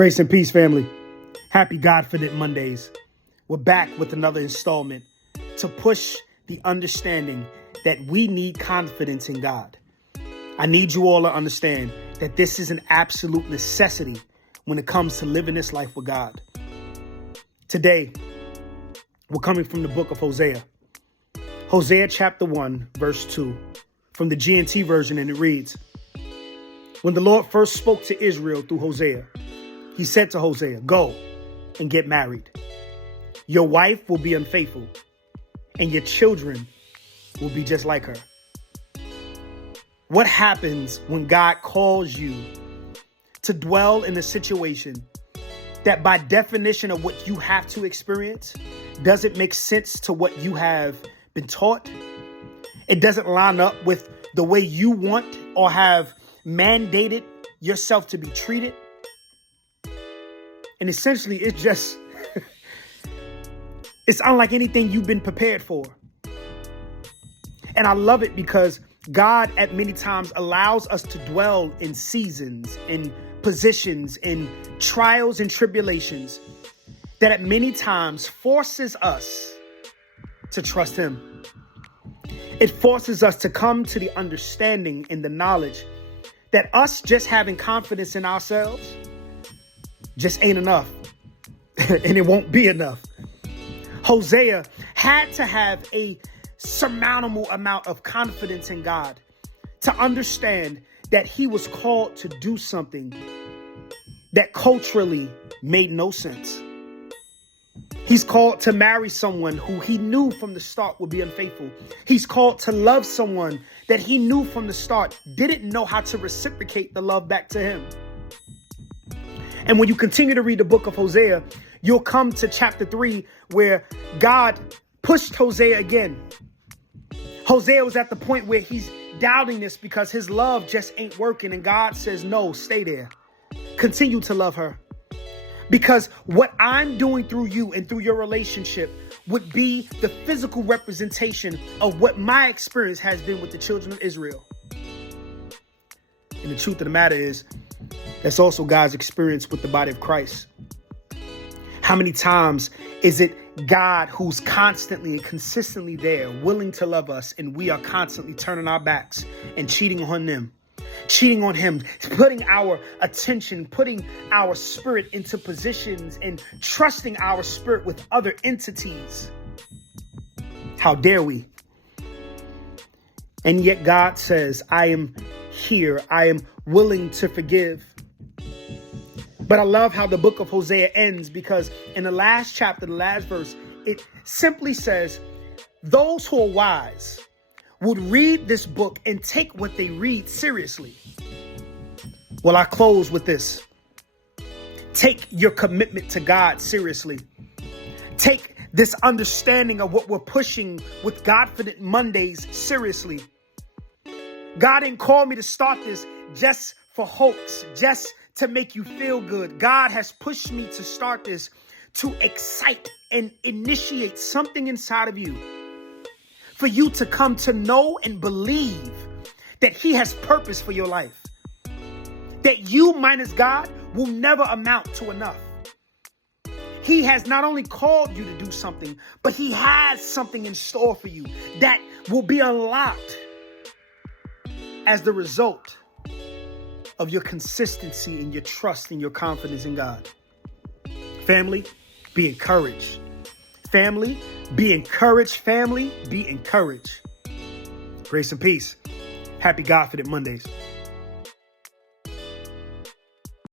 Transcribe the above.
Grace and peace, family. Happy GODfident Mondays. We're back with another installment to push the understanding that we need confidence in God. I need you all to understand that this is an absolute necessity when it comes to living this life with God. Today, we're coming from the book of Hosea. Hosea chapter 1, verse 2, from the GNT version, and it reads, "When the Lord first spoke to Israel through Hosea, he said to Hosea, 'Go and get married. Your wife will be unfaithful, and your children will be just like her.'" What happens when God calls you to dwell in a situation that by definition of what you have to experience doesn't make sense to what you have been taught? It doesn't line up with the way you want or have mandated yourself to be treated. And essentially, it's just, it's unlike anything you've been prepared for. And I love it because God at many times allows us to dwell in seasons, in positions, in trials and tribulations that at many times forces us to trust him. It forces us to come to the understanding and the knowledge that us just having confidence in ourselves just ain't enough. And it won't be enough. Hosea had to have a surmountable amount of confidence in God to understand that he was called to do something that culturally made no sense. He's called to marry someone who he knew from the start would be unfaithful. He's called to love someone that he knew from the start didn't know how to reciprocate the love back to him. And when you continue to read the book of Hosea, you'll come to chapter 3 where God pushed Hosea again. Hosea was at the point where he's doubting this because his love just ain't working. And God says, no, stay there. Continue to love her. Because what I'm doing through you and through your relationship would be the physical representation of what my experience has been with the children of Israel. And the truth of the matter is, that's also God's experience with the body of Christ. How many times is it God who's constantly and consistently there, willing to love us, and we are constantly turning our backs and cheating on them? Cheating on him, putting our attention, putting our spirit into positions and trusting our spirit with other entities. How dare we? And yet God says, I am here. I am willing to forgive. But I love how the book of Hosea ends, because in the last chapter, the last verse, it simply says, those who are wise would read this book and take what they read seriously. Well, I close with this. Take your commitment to God seriously. Take this understanding of what we're pushing with GODfident Mondays seriously. God didn't call me to start this just for hoax, just to make you feel good. God has pushed me to start this to excite and initiate something inside of you, for you to come to know and believe that he has purpose for your life. That you minus God will never amount to enough. He has not only called you to do something, but he has something in store for you that will be unlocked as the result of your consistency and your trust and your confidence in God. Family, be encouraged. Family, be encouraged. Family, be encouraged. Grace and peace. Happy GODfident Mondays.